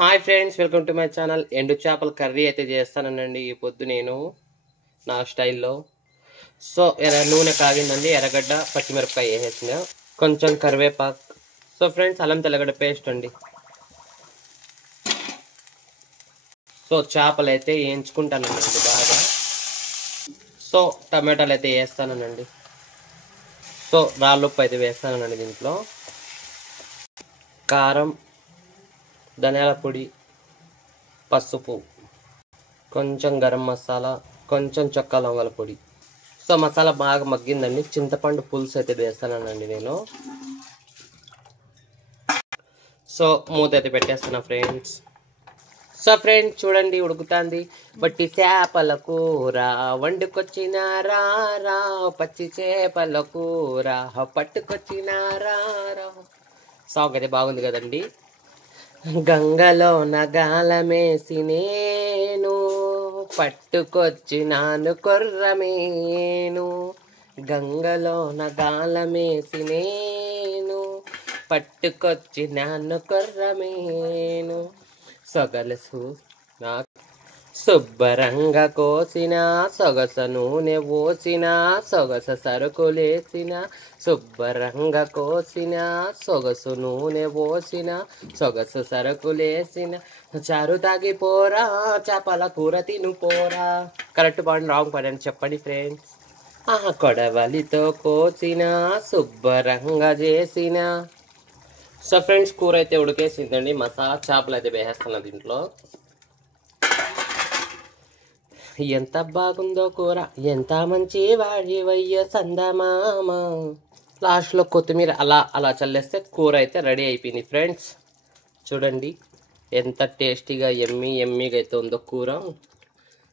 Hi friends, welcome to my channel. ఎండు చేపల curry అయితే చేస్తానండి ఈ పొద్దు నేను నా స్టైల్లో. సో నూనె కాగిందండి, ఎర్రగడ్డ పచ్చిమిరపకాయ వేసేసిన, కొంచెం కరివేపాకు. సో ఫ్రెండ్స్, అల్లం తెల్లగడ్డ పేస్ట్ అండి. సో చేపలు అయితే వేయించుకుంటానండి బాగా. సో టమాటాలు అయితే వేస్తానండి. సో రాళ్ళుప్పు అయితే వేస్తానండి. దీంట్లో కారం, ధనియాల పొడి, పసుపు, కొంచెం గరం మసాలా, కొంచెం చెక్క లవంగాల పొడి. సో మసాలా బాగా మగ్గిందండి. చింతపండు పులుసు అయితే వేస్తానండి నేను. సో మూత అయితే పెట్టేస్తున్నా ఫ్రెండ్స్. సో ఫ్రెండ్స్ చూడండి, ఉడుకుతుంది. బట్టి చేపల కూర వండుకొచ్చిన రా, పచ్చి చేపల కూర పట్టుకొచ్చిన రా. సాంగ్ అయితే బాగుంది కదండి. గంగలో నగాలమేసి నేను పట్టుకొచ్చినాను కొర్రమేను. గంగలో నగాలమేసి నేను పట్టుకొచ్చినాను కొర్రమేను. సొగలసు నా శుభ్రంగా కోసిన, సొగస నూనె పోసిన, సొగస సరుకులేసిన, శుభ్రంగా కోసిన, సొగసు నూనె పోసిన, సొగసు సరుకులేసిన, చారు తాగిపోరా, చేపల కూర తిను పోరా. కరెక్ట్ పాడండి, రాంగ్ పాడండి, చెప్పండి ఫ్రెండ్స్. కొడవలితో కోసిన, శుభ్రంగా చేసిన. సో ఫ్రెండ్స్, కూర అయితే ఉడికేసిందండి. మసాలా చేపలు అయితే వేసేస్తున్నా దీంట్లో. ఎంత బాగుందో కూర, ఎంత మంచి వాడివయ్యో సందమామ. లాస్ట్లో కొత్తిమీర అలా అలా చల్లేస్తే కూర అయితే రెడీ అయిపోయింది ఫ్రెండ్స్. చూడండి ఎంత టేస్టీగా ఎమ్మీగా అయితే ఉందో కూర.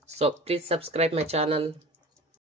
So please subscribe my channel.